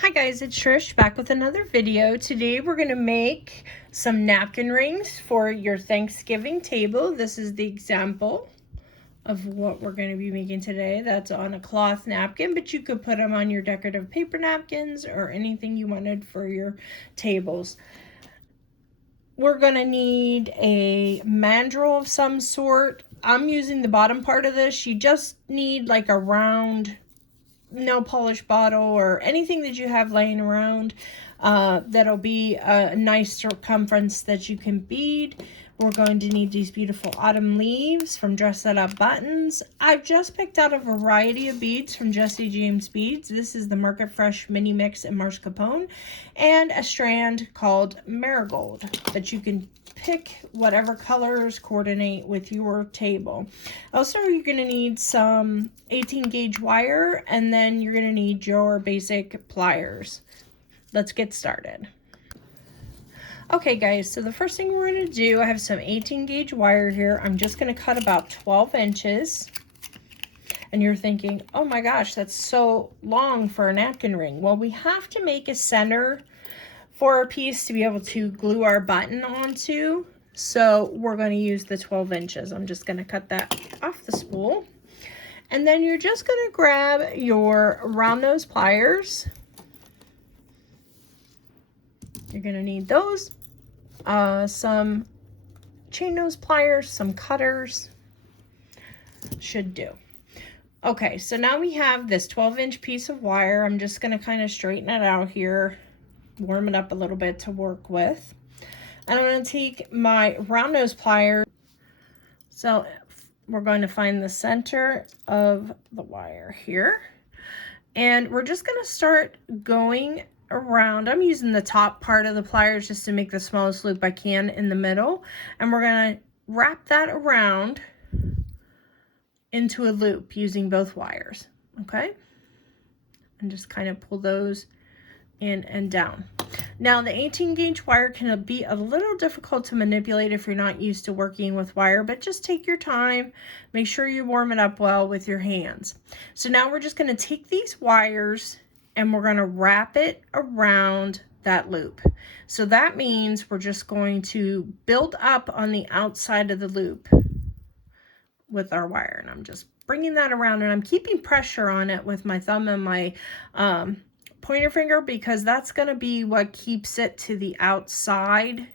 Hi guys, it's Trish back with another video. Today we're going to make some napkin rings for your Thanksgiving table. This is the example of what we're going to be making today. That's on a cloth napkin, but you could put them on your decorative paper napkins or anything you wanted for your tables. We're going to need a mandrel of some sort. I'm using the bottom part of this. You just need like a round nail polish bottle or anything that you have laying around that'll be a nice circumference that you can bead. We're going to need these beautiful autumn leaves from Dress That Up Buttons. I've just picked out a variety of beads from Jesse James Beads. This is the Market Fresh Mini Mix and Marsh Capone, and a strand called Marigold that you can pick whatever colors coordinate with your table. Also, you're going to need some 18 gauge wire, and then you're going to need your basic pliers. Let's get started. Okay guys, so the first thing we're going to do, I have some 18 gauge wire here. I'm just going to cut about 12 inches. And you're thinking, oh my gosh, that's so long for a napkin ring. Well, we have to make a center for our piece to be able to glue our button onto. So we're going to use the 12 inches. I'm just going to cut that off the spool. And then you're just going to grab your round nose pliers. You're going to need those, some chain nose pliers, some cutters, should do. Okay, so now we have this 12-inch piece of wire. I'm just going to kind of straighten it out here, warm it up a little bit to work with. And I'm going to take my round nose pliers. So we're going to find the center of the wire here. And we're just going to start going around. I'm using the top part of the pliers just to make the smallest loop I can in the middle. And we're going to wrap that around into a loop using both wires. Okay? And just kind of pull those in and down. Now the 18 gauge wire can be a little difficult to manipulate if you're not used to working with wire, but just take your time. Make sure you warm it up well with your hands. So now we're just going to take these wires and we're going to wrap it around that loop. So that means we're just going to build up on the outside of the loop with our wire. And I'm just bringing that around, and I'm keeping pressure on it with my thumb and my pointer finger, because that's going to be what keeps it to the outside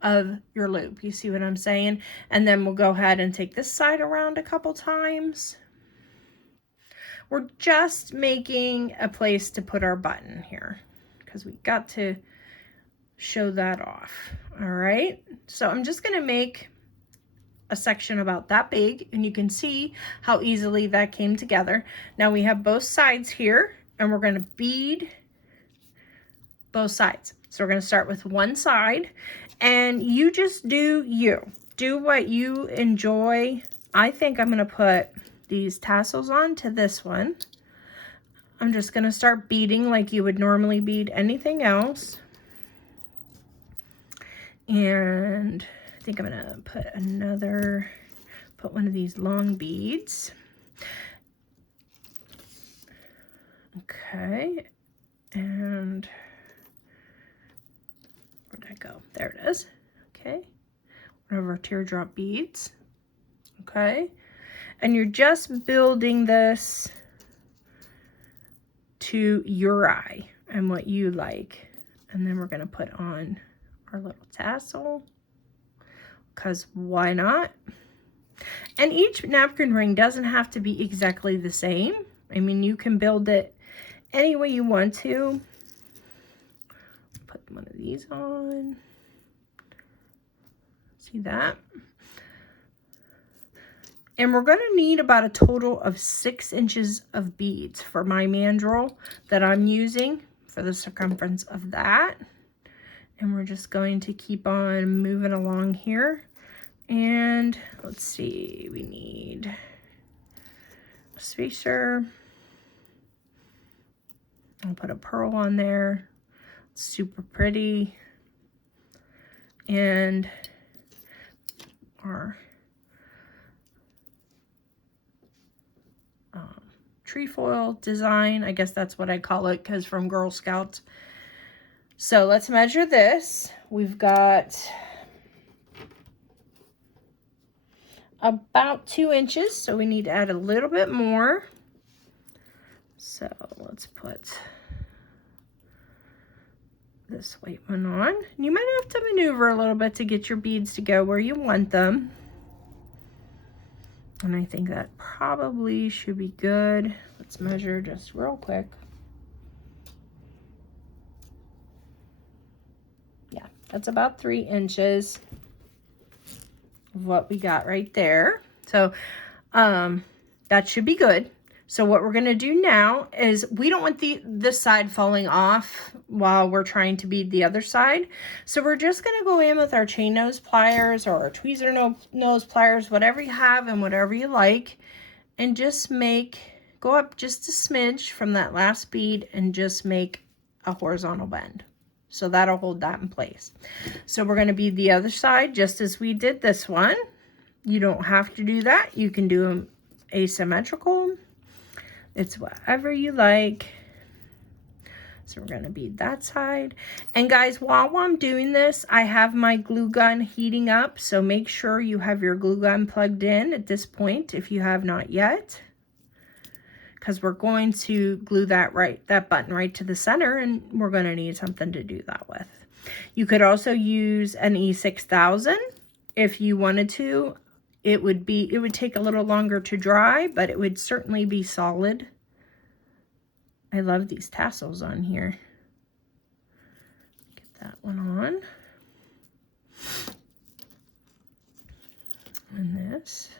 of your loop. You see what I'm saying? And then we'll go ahead and take this side around a couple times. We're just making a place to put our button here because we got to show that off. All right, so I'm just going to make a section about that big, and you can see how easily that came together. Now we have both sides here, and we're going to bead both sides. So we're going to start with one side, and you just do what you enjoy. I think I'm going to put these tassels on to this one. I'm just going to start beading like you would normally bead anything else. And I think I'm going to put one of these long beads. Okay. And where'd I go? There it is. Okay. One of our teardrop beads. Okay. And you're just building this to your eye and what you like. And then we're going to put on our little tassel, because why not? And each napkin ring doesn't have to be exactly the same. I mean, you can build it any way you want to. Put one of these on. See that? And we're going to need about a total of 6 inches of beads for my mandrel that I'm using for the circumference of that. And we're just going to keep on moving along here. And let's see, we need a spacer. I'll put a pearl on there. It's super pretty. And our trefoil design. I guess that's what I call it because from Girl Scouts. So let's measure this. We've got about 2 inches, so we need to add a little bit more. So let's put this white one on. You might have to maneuver a little bit to get your beads to go where you want them. And I think that probably should be good. Let's measure just real quick. Yeah, that's about 3 inches of what we got right there. So that should be good. So what we're going to do now is we don't want this side falling off while we're trying to bead the other side. So we're just going to go in with our chain nose pliers or our tweezer nose pliers, whatever you have and whatever you like, and just go up just a smidge from that last bead and just make a horizontal bend. So that'll hold that in place. So we're going to bead the other side just as we did this one. You don't have to do that. You can do them asymmetrical. It's whatever you like. So we're going to bead that side. And guys, while I'm doing this, I have my glue gun heating up. So make sure you have your glue gun plugged in at this point if you have not yet. Because we're going to glue that button right to the center, and we're going to need something to do that with. You could also use an E6000 if you wanted to. It would take a little longer to dry, but it would certainly be solid. I love these tassels on here. Get that one on. And this.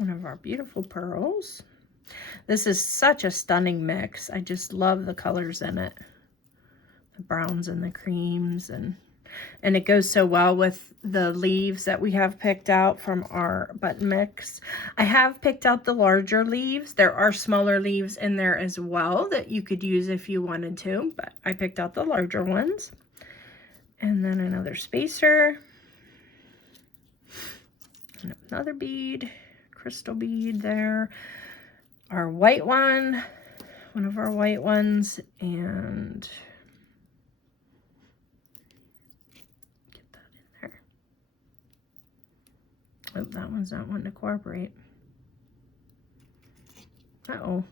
And one of our beautiful pearls. This is such a stunning mix. I just love the colors in it. The browns and the creams, and it goes so well with the leaves that we have picked out from our button mix. I have picked out the larger leaves. There are smaller leaves in there as well that you could use if you wanted to, but I picked out the larger ones. And then another spacer. And another bead, crystal bead there. Our white one of our white ones, and oh, that one's not wanting to cooperate. Uh-oh.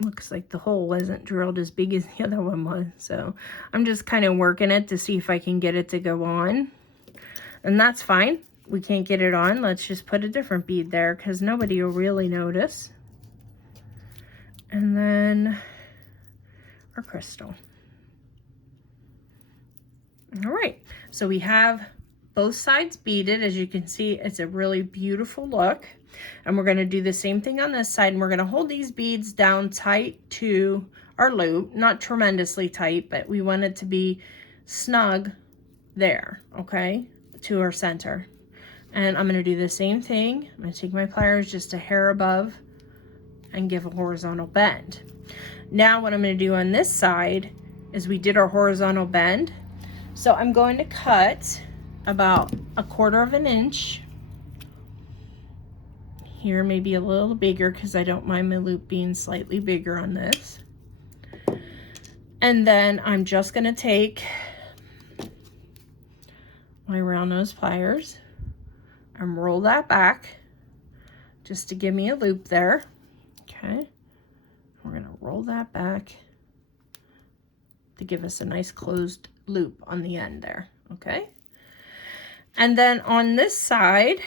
Looks like the hole wasn't drilled as big as the other one was. So I'm just kind of working it to see if I can get it to go on. And that's fine. We can't get it on. Let's just put a different bead there because nobody will really notice. And then our crystal. All right, so we have both sides beaded. As you can see, it's a really beautiful look. And we're gonna do the same thing on this side, and we're gonna hold these beads down tight to our loop, not tremendously tight, but we want it to be snug there, okay, to our center. And I'm gonna do the same thing. I'm gonna take my pliers just a hair above and give a horizontal bend. Now what I'm gonna do on this side is we did our horizontal bend. So I'm going to cut about 1/4 of an inch. Here, maybe a little bigger because I don't mind my loop being slightly bigger on this. And then I'm just going to take my round nose pliers and roll that back just to give me a loop there. Okay. We're going to roll that back to give us a nice closed loop on the end there. Okay. And then on this side,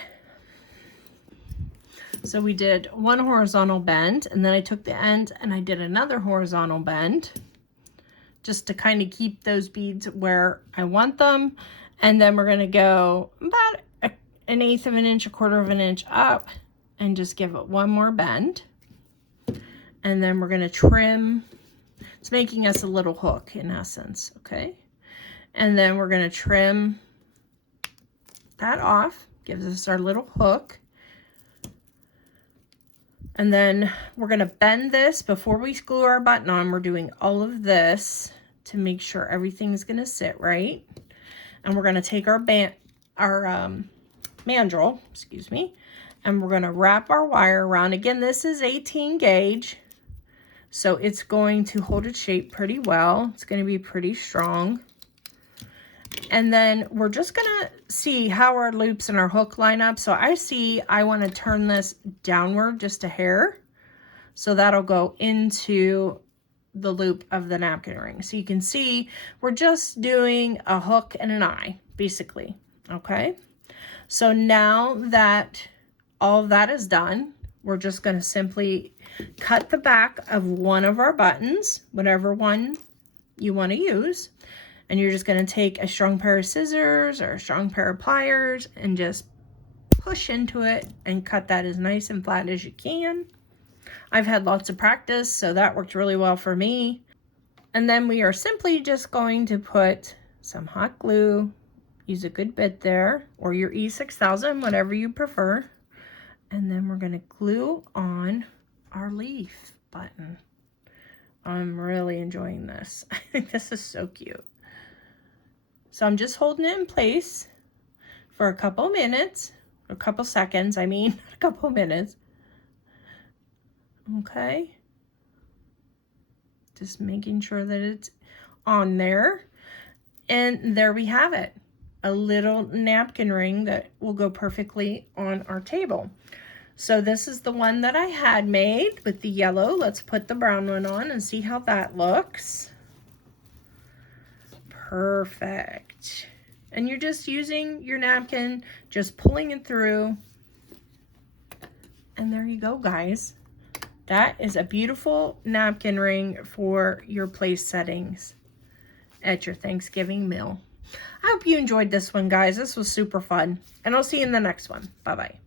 so we did one horizontal bend, and then I took the end and I did another horizontal bend just to kind of keep those beads where I want them. And then we're going to go about 1/8 of an inch, 1/4 of an inch up and just give it one more bend. And then we're going to trim. It's making us a little hook in essence, okay? And then we're going to trim that off, gives us our little hook. And then we're going to bend this before we glue our button on. We're doing all of this to make sure everything's going to sit right. And we're going to take our mandrel, excuse me, and we're going to wrap our wire around. Again, this is 18 gauge, so it's going to hold its shape pretty well. It's going to be pretty strong. And then we're just going to see how our loops and our hook line up. So I want to turn this downward just a hair. So that'll go into the loop of the napkin ring. So you can see we're just doing a hook and an eye, basically. Okay. So now that all of that is done, we're just going to simply cut the back of one of our buttons, whatever one you want to use. And you're just going to take a strong pair of scissors or a strong pair of pliers and just push into it and cut that as nice and flat as you can. I've had lots of practice, so that worked really well for me. And then we are simply just going to put some hot glue, use a good bit there, or your E6000, whatever you prefer. And then we're going to glue on our leaf button. I'm really enjoying this. I think this is so cute. So I'm just holding it in place for a couple minutes, or a couple seconds, I mean, a couple minutes. Okay. Just making sure that it's on there. And there we have it. A little napkin ring that will go perfectly on our table. So this is the one that I had made with the yellow. Let's put the brown one on and see how that looks. Perfect. And you're just using your napkin, just pulling it through. And there you go, guys. That is a beautiful napkin ring for your place settings at your Thanksgiving meal. I hope you enjoyed this one, guys. This was super fun. And I'll see you in the next one. Bye-bye.